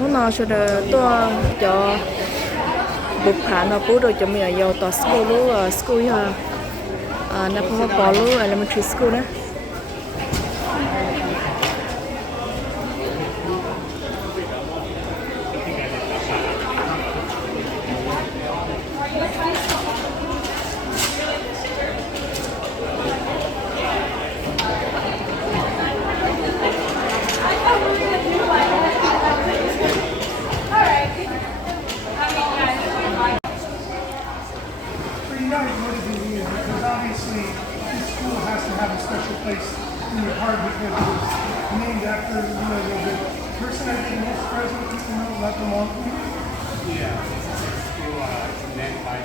lúc nào cho được tôi cho bục khá nó bố rồi cho mình ở yêu tòa school lúc school ha nó không có lúc elementary school nữa. Obviously, this school has to have a special place in your heart because it was named after the person I think most president people know about the long. Yeah, this school named by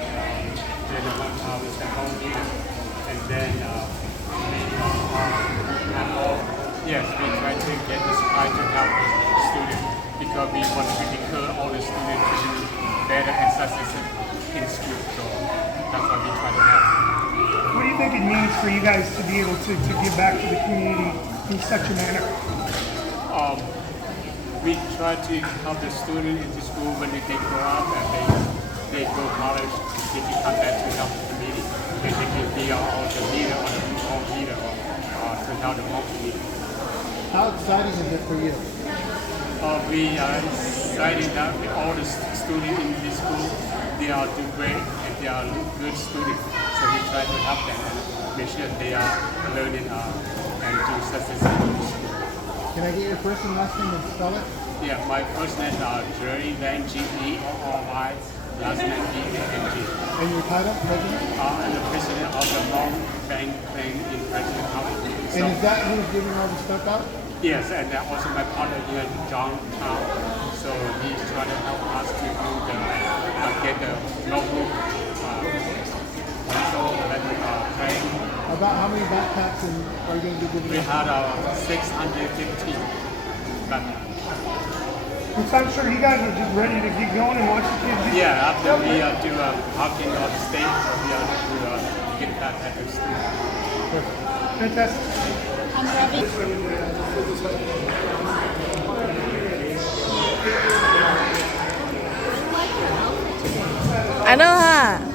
General Powers the whole year, and then yes, we try to get the supply to help the students because we want to encourage all the students to do better and successful in school. So that's why we try to help. What do you think it means for you guys to be able to give back to the community in such a manner? We try to help the students in the school when they grow up and they go to college, they can come back to help the community. And they can be the leader or the home leader to help the whole community. How exciting is it for you? We are excited that all the students in this school, they are doing great and they are good students. So we try to help them and make sure they are learning and do successful. Can I get your first and last name and spell it? Yeah, my first name is Gerry, then Gerry, last name E-N-G. And your title, President? I'm the president of the Long Bank Claim in President College. And is that who's giving all the stuff out? Yes, and also my partner here, John Town. So he's trying to help us to do get the notebook. About how many backpacks are you going to be giving? We had 615 backpacks. So I'm sure you guys are just ready to get going and watch the kids. Yeah, after we do hockey on the stage, so we are to get backpackers too. Fantastic. I'm ready. I know ha.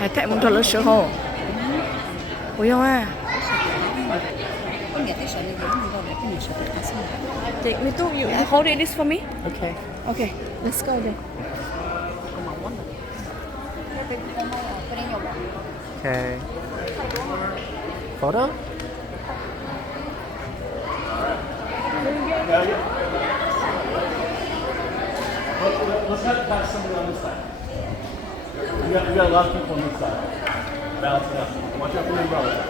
Hai tại muốn thọ lỡ sữa hồ. Ủa không à? Take me to you. Hold it this for me. Okay. Okay, let's go then. Okay. Photo? Let's have somebody on this side. We got a lot of people on this side. Balance it out. Watch out for the umbrella.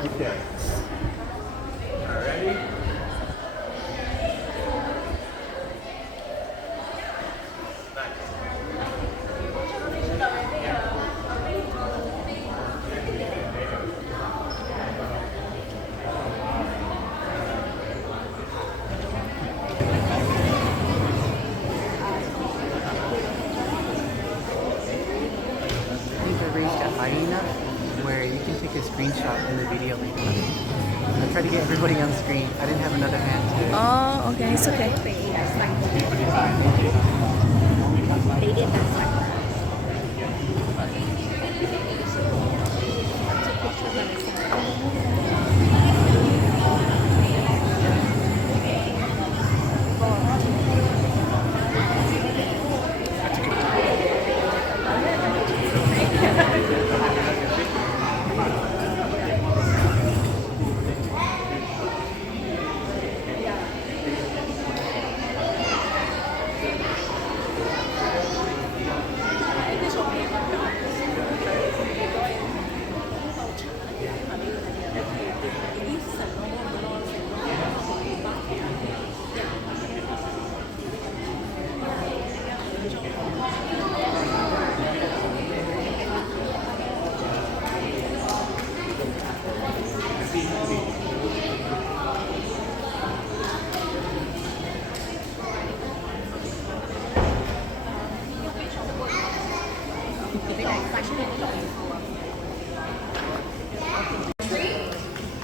Right there. Alrighty. Where you can take a screenshot in the video later. I tried to get everybody on screen. I didn't have another hand to. Oh, okay, it's okay.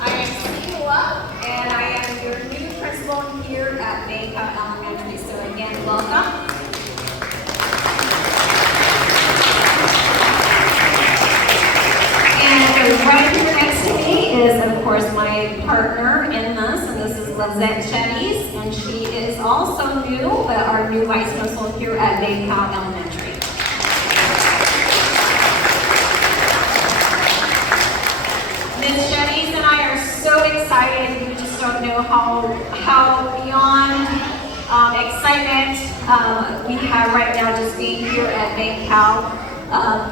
I am hlob, and I am your new principal here at Bangkok Elementary. So again, welcome. And right here next to me is, of course, my partner in this, and this is Gerry, and she is also new, our new vice principal here at Bangkok Elementary. Ms. Gerry and I are so excited. You just don't know how beyond excitement we have right now just being here at Bangkok.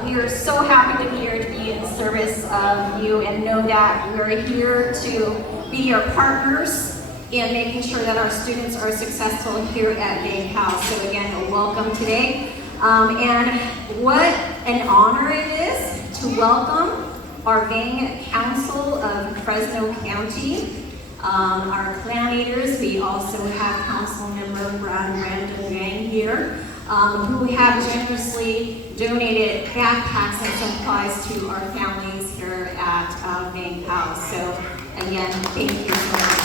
We are so happy to be here to be in service of you and know that we're here to be your partners in making sure that our students are successful here at Bangkok. So again, welcome today. And what an honor it is to welcome our Vang Council of Fresno County, our clan leaders. We also have Council Member Brandon Vang here, who have generously donated backpacks and supplies to our families here at Bangkok. So again, thank you so much.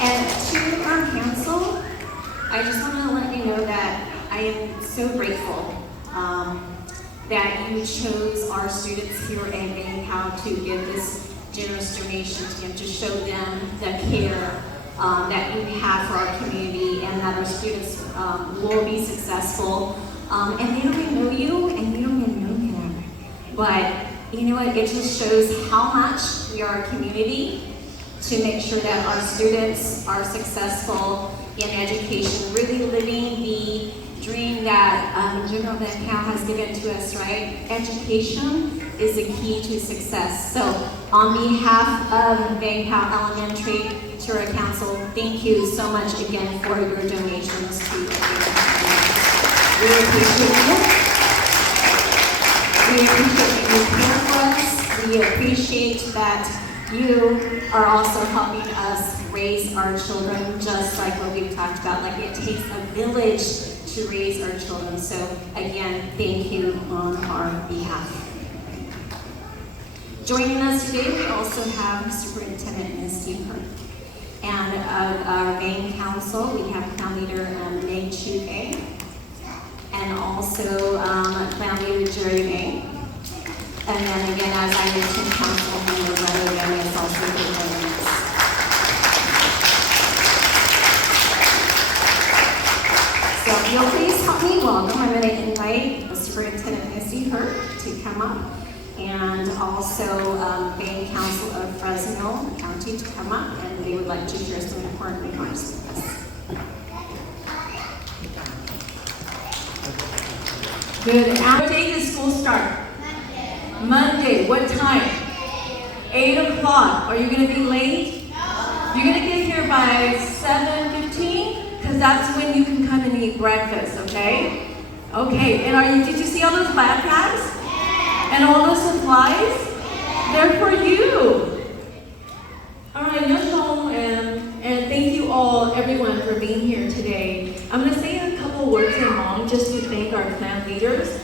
And to our council, I just want to let you know that I am so grateful that you chose our students here at Bangkok to give this generous donation to them, to show them the care that you have for our community, and that our students will be successful. And they don't even know you, and you don't even know them. But you know what? It just shows how much we are a community to make sure that our students are successful in education, really living the dream that General Van Cal has given to us, right? Education is the key to success. So on behalf of Van Cal Elementary, to our council, thank you so much again for your donations to we appreciate you. We appreciate you care for us. We appreciate that you are also helping us raise our children, just like what we've talked about. Like, it takes a village to raise our children. So again, thank you on our behalf. Joining us today, we also have Superintendent Ms. Steve. And our main council, we have Clan Leader Neej, and also Clan Leader Gerry. And then again, as I mentioned, Council Member Gerry is also joining us. So if you'll please help me welcome, I'm going to invite the Superintendent Missy Hurt to come up, and also Main Council of Fresno County to come up, and they would like to share some important remarks with us. Good. What day does school start? Monday. What time? 8 o'clock. Are you going to be late? You're going to get here by 7:15, because that's when you can come and eat breakfast, okay? Okay, and did you see all those backpacks? And all those supplies? They're for you. All right, and thank you all, everyone, for being here today. I'm going to say a couple words in Hmong just to thank our clan leaders.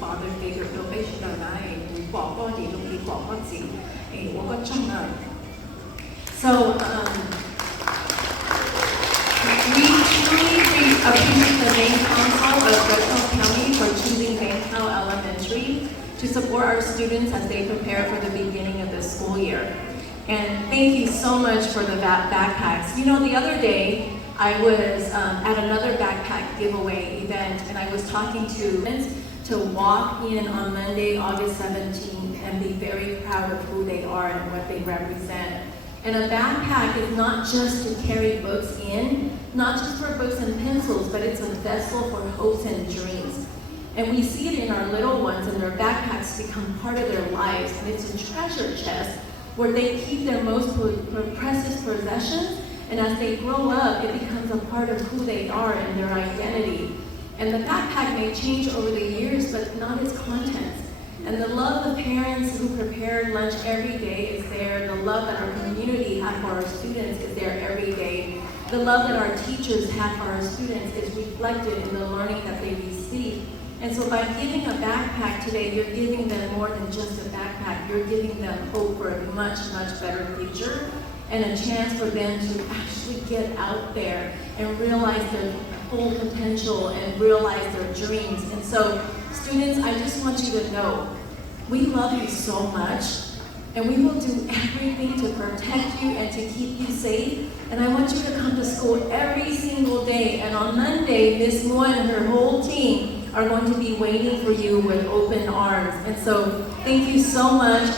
Father figure so we truly appreciate the main council of Fresno County for choosing Bangkok Elementary to support our students as they prepare for the beginning of the school year. And thank you so much for the backpacks. You know, the other day I was at another backpack giveaway event, and I was talking to students to walk in on Monday, August 17th, and be very proud of who they are and what they represent. And a backpack is not just to carry books in, not just for books and pencils, but it's a vessel for hopes and dreams. And we see it in our little ones, and their backpacks become part of their lives, and it's a treasure chest where they keep their most precious possessions, and as they grow up, it becomes a part of who they are and their identity. And the backpack may change over the years, but not its contents. And the love of parents who prepare lunch every day is there. The love that our community has for our students is there every day. The love that our teachers have for our students is reflected in the learning that they receive. And so by giving a backpack today, you're giving them more than just a backpack. You're giving them hope for a much, much better future and a chance for them to actually get out there and realize their full potential and realize their dreams. And so, students, I just want you to know, we love you so much, and we will do everything to protect you and to keep you safe. And I want you to come to school every single day. And on Monday, Miss Moa and her whole team are going to be waiting for you with open arms. And so, thank you so much.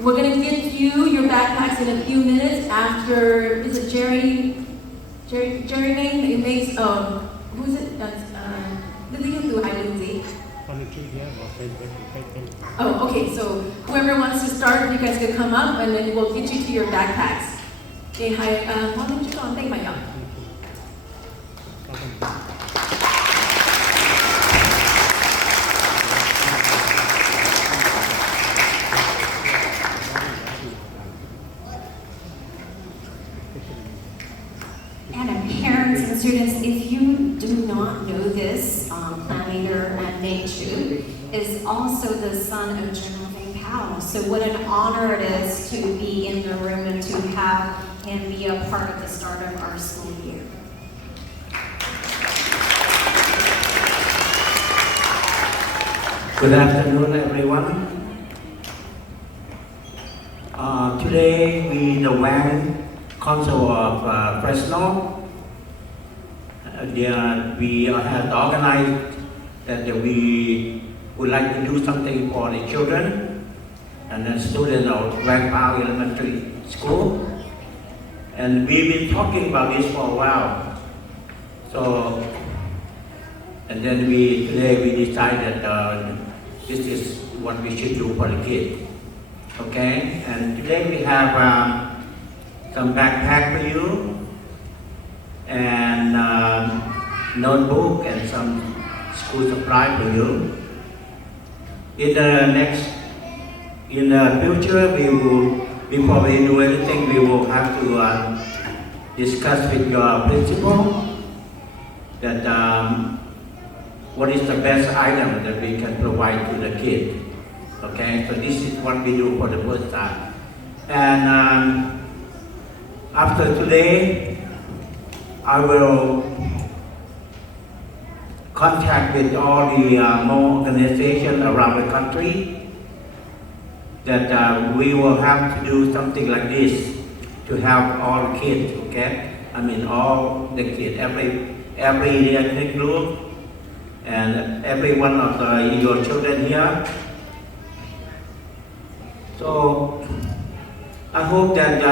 We're going to get you your backpacks in a few minutes after, is it Gerry name? It makes, who's it? That's, oh, okay, so whoever wants to start, you guys can come up and then we'll get you to your backpacks. Okay, hi, why don't you go on, thank my God. Students, if you do not know this, Clan Leader Neej is also the son of General Van Powell. So what an honor it is to be in the room and to have him be a part of the start of our school year. Good afternoon, everyone. Today we the Van Council of Fresno. We have organized that we would like to do something for the children and the students of Grand Park Elementary School. And we've been talking about this for a while. So, and then today we decided this is what we should do for the kids. Okay, and today we have some backpack for you, and notebook and some school supply for you. In the future, before we do anything, we will have to discuss with your principal that what is the best item that we can provide to the kid. Okay, so this is what we do for the first time. And after today, I will contact with all the more organizations around the country that we will have to do something like this to help all the kids, okay? I mean all the kids, every ethnic group and every one of your children here. So I hope that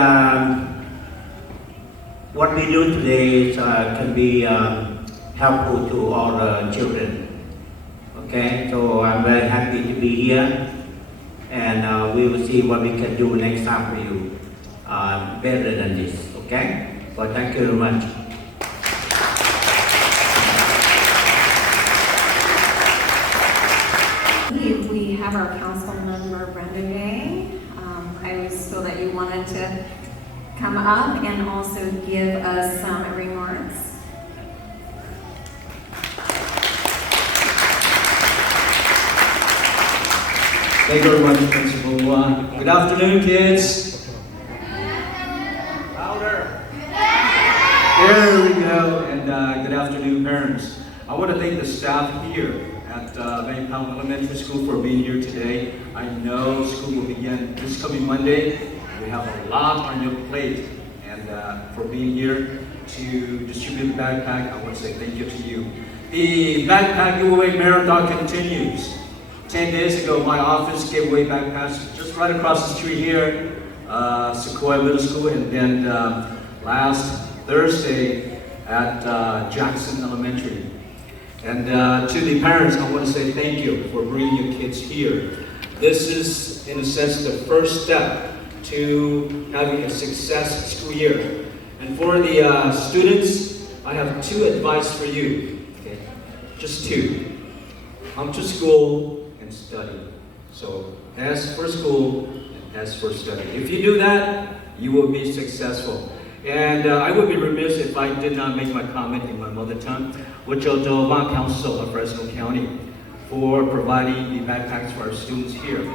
what we do today can be helpful to all the children. Okay, so I'm very happy to be here, and we will see what we can do next time for you better than this. Okay, so thank you very much. We have our council member Brenda Day. I always feel that you wanted to come up and also give us some remarks. Thank you very much, Principal. Good afternoon, kids. Louder. There we go. And good afternoon, parents. I want to thank the staff here at Bangkok Elementary School for being here today. I know school will begin this coming Monday. We have a lot on your plate, and for being here to distribute the backpack, I want to say thank you to you. The backpack giveaway marathon continues. 10 days ago, my office gave away backpacks just right across the street here, Sequoia Middle School, and then last Thursday at Jackson Elementary. And to the parents, I want to say thank you for bringing your kids here. This is, in a sense, the first step to having a success school year. And for the students, I have two advice for you. Okay? Just two. Come to school and study. So as for school, and as for study. If you do that, you will be successful. And I would be remiss if I did not make my comment in my mother tongue, which is the Council of Fresno County for providing the backpacks for our students here.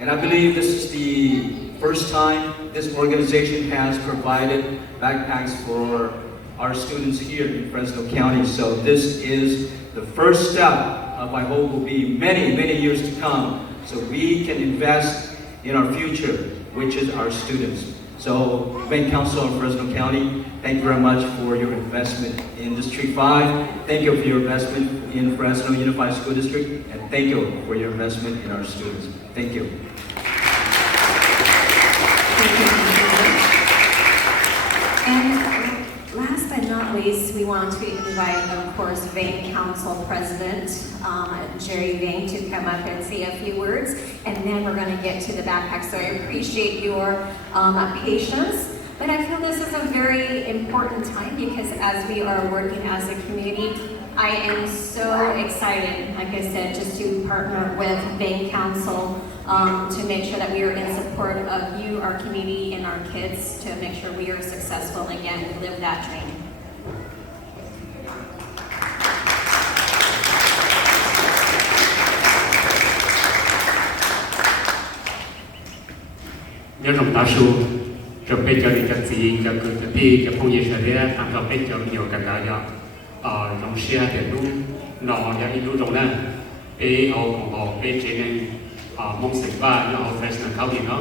And I believe this is the first time this organization has provided backpacks for our students here in Fresno County. So this is the first step of, I hope, will be many, many years to come, so we can invest in our future, which is our students. So, Bank Council of Fresno County, thank you very much for your investment in District 5. Thank you for your investment in Fresno Unified School District, and thank you for your investment in our students. Thank you. And last but not least, we want to invite, of course, Bank Council President Gerry to come up and say a few words, and then we're going to get to the backpack. So I appreciate your patience, but I feel this is a very important time because as we are working as a community, I am so excited, like I said, just to partner with Bank Council to make sure that we are in support of you, our community, and our kids to make sure we are successful and again, we live that dream. Nhớ lòng ta su, rồi bây giờ thì cái gì cái đi cái phong nhiệt thế tham gia bây giờ nhiều cái đó, trong xe thì lúc nó đã đi lúc rồi nè, họ còn họ trên mong sinh và nó Fresno County nó,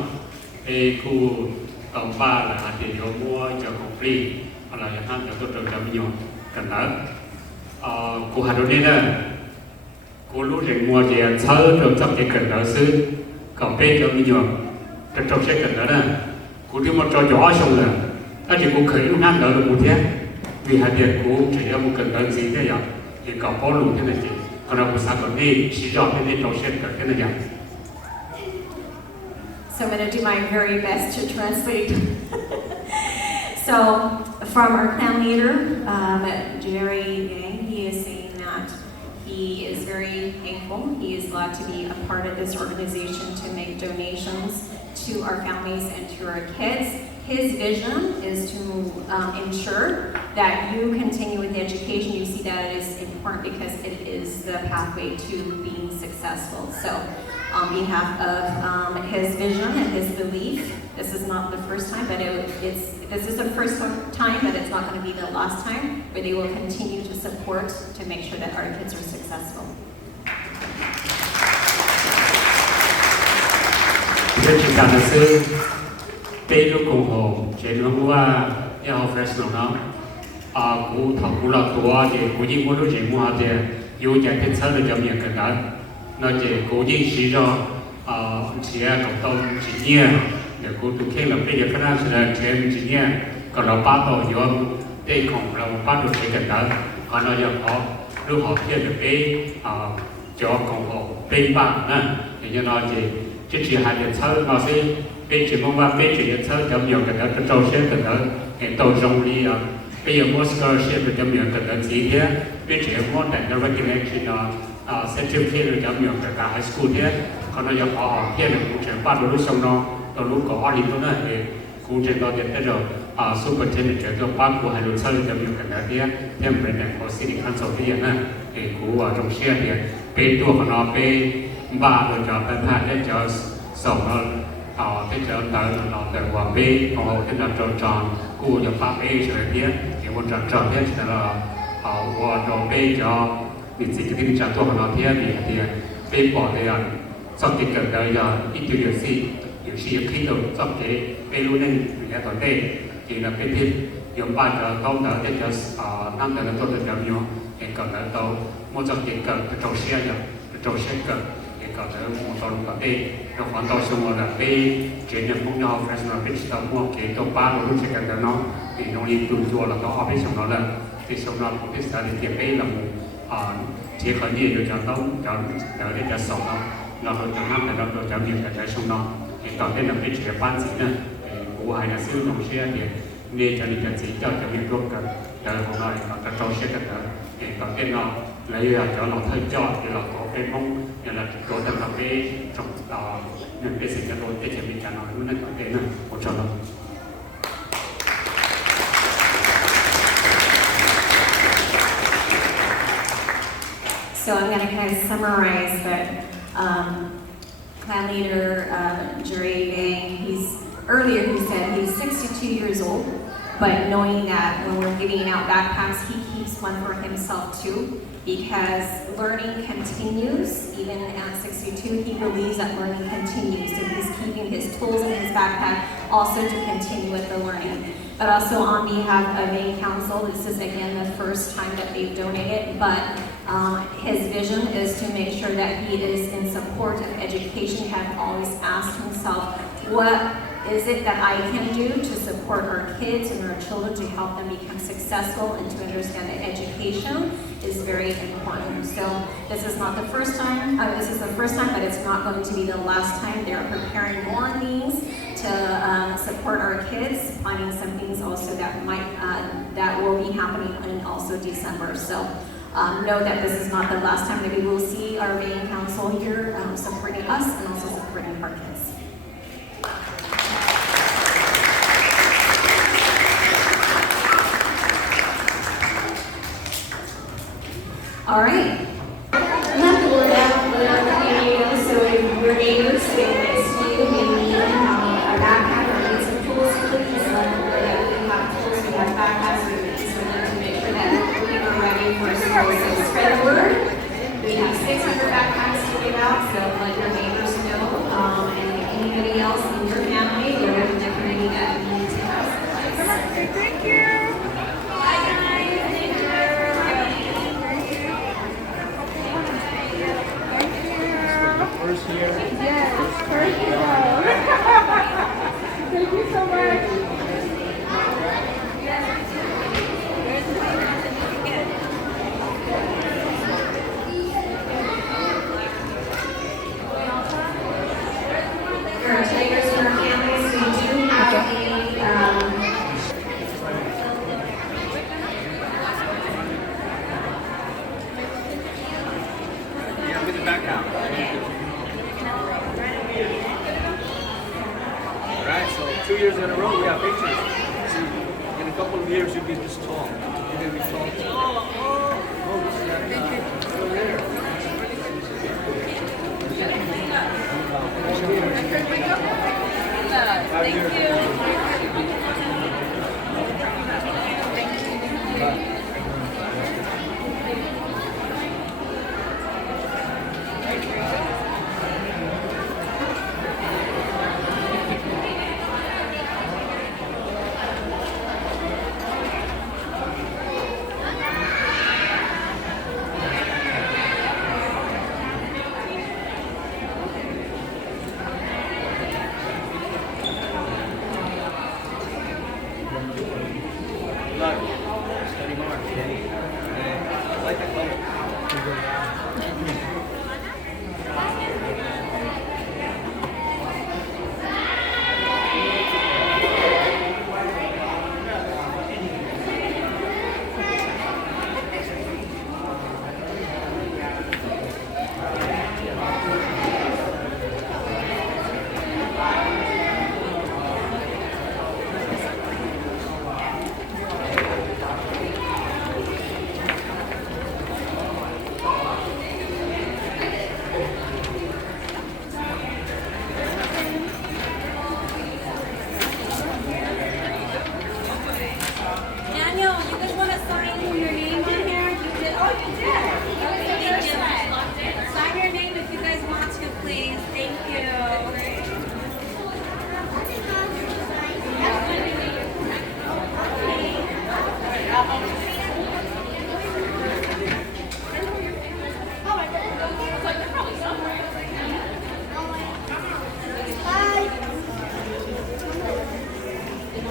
khu còn 3 là hạt tiền vô mua cho công free hoặc là hạt cho tôi cho mình dùng cần đỡ cô hạt đây nè cô lúc rèn mua thì sớ rồi trong cái cần đỡ xứ còn bé cho mình dùng trong sẽ cần đỡ nè cô đi một trò gió xong rồi ta chỉ cô khởi lúc ăn đỡ được một thế vì hạt tiền cô chỉ là một cần đỡ gì thế vậy thì còn có luôn thế này chị còn đâu sao còn đi chỉ cho cái này trong sẽ cần thế này vậy. So I'm going to do my very best to translate. So from our clan leader, Gerry, he is saying that he is very thankful. He is glad to be a part of this organization to make donations to our families and to our kids. His vision is to ensure that you continue with the education. You see that it is important because it is the pathway to being successful. So on behalf of his vision and his belief, this is not the first time, but this is the first time, but it's not going to be the last time, but they will continue to support to make sure that our kids are successful. Tây lúc cùng hồ chế nó qua theo fresh nó cú thọ cú là tua thì cú gì muốn lúc chế mua thì yêu chạy đến sau được cho mình cần đó nó chế cú gì chỉ cho chỉ là cộng đồng chỉ nhẹ để cú tụ khen là bây giờ cái nào sẽ là chế chỉ nhẹ còn là ba tổ vô tây cùng là một ba tổ chế cần đó còn nó giờ họ lúc họ kia được cái cho cùng hồ tây bang nè thì cho nó chỉ hai điểm sau nó sẽ bây giờ mong muốn bây giờ nhận thức trong nhiều cái đó trong sẽ cái đó cái tổ trong đi bây giờ Moscow sẽ được trong nhiều cái đó gì thế bây giờ muốn đặt ra cái này thì nó sẽ chịu khi được trong nhiều cái cả high school thế còn nó giờ họ khi được cũng sẽ bắt đầu lúc xong nó từ lúc có đi nữa thì cũng sẽ có thể rồi superintendent sẽ có bắt của hai lúc sau trong nhiều cái đó thế thêm bên này có city council thế này thì cũng ở trong xe thì bênตัวของnó bên ba rồi cho bên hai để cho sòng nó thế trở tới nó từ hòa bê còn hậu thế là tròn cua cho pháp bê rồi thế thì một tròn thế là hòa tròn bê cho mình chỉ cái tình trạng của nó thế thì bê bỏ thì sau khi cần đời giờ ít điều gì khi được sau cái bê luôn nên mình đã toàn bê thì là bê thêm dùng ba giờ công đỡ thế cho năm giờ là tôi được làm nhiều thì cần đỡ tàu một trong cái cần cái trâu xe giờ cái trâu xe cần có thể một số lúc có thể nó hoàn toàn xong là cái chuyện nhập mong nhau phải là biết tao mua cái tàu ba rồi lúc sẽ cần nó thì nó đi từ chùa là có biết xong nó là thì xong nó cũng biết là tiền cái là một chỉ khởi nghiệp được cho tao cho đỡ để cho sống nó hơn cho năm là nó cho nhiều cái xong nó thì còn đây là cái chuyện ban gì nữa thì của hai là siêu đồng xe thì nên cho nên cái gì cho việc luôn cần đỡ của nó còn cho trâu xe cần đỡ thì còn cái nó lấy cho nó thay cho thì là có cái mong là đối tượng là cái trong những cáiสิ่งที่เราได้เห็นมีการนอนนั่นก็เป็นโอชอน So I'm going to kind of summarize, but clan leader Gerry, earlier he said he's 62 years old, but knowing that when we're giving out backpacks, he keeps one for himself too. Because learning continues, even at 62, he believes that learning continues. So he's keeping his tools in his backpack also to continue with the learning. But also on behalf of Maine Council, this is again the first time that they've donated, but his vision is to make sure that he is in support of education. He has always asked himself, what is it that I can do to support our kids and our children to help them become successful and to understand that education is very important. So this is not the first time, this is the first time, but it's not going to be the last time. They're preparing more things to support our kids, planning some things also that that will be happening in also December. So know that this is not the last time that we will see our Maine Council here supporting us and also supporting our kids. All right. Let the word out, let our community know. So if your neighbors sitting next to you may need a backpack or need some tools, please let them know that we have tools, we have backpacks, we have things for them to make sure that we are ready for school. So spread the word. We have 600 backpacks to give out, so let your neighbors know, and Yeah, pictures. So in a couple of years, you'll be this tall. You're going to be tall. Oh, this is that over there. Study more. I like that color. Daniel, you guys want to sign your name in here? You did. Oh, you did. Okay, thank you. Sign your name if you guys want to, please. Thank you.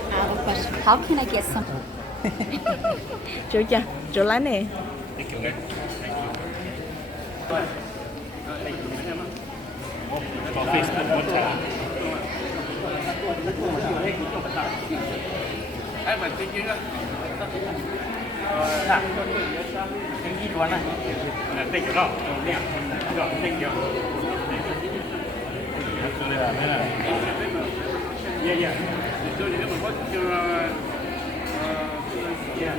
I have a question. How can I get some? Chỗ cha, chỗ lái nè. Em phải tính chứ. Cái gì đó này? Là tính cái đó. Nè, rồi tính chưa? Yeah, yeah. So you have what's your yeah.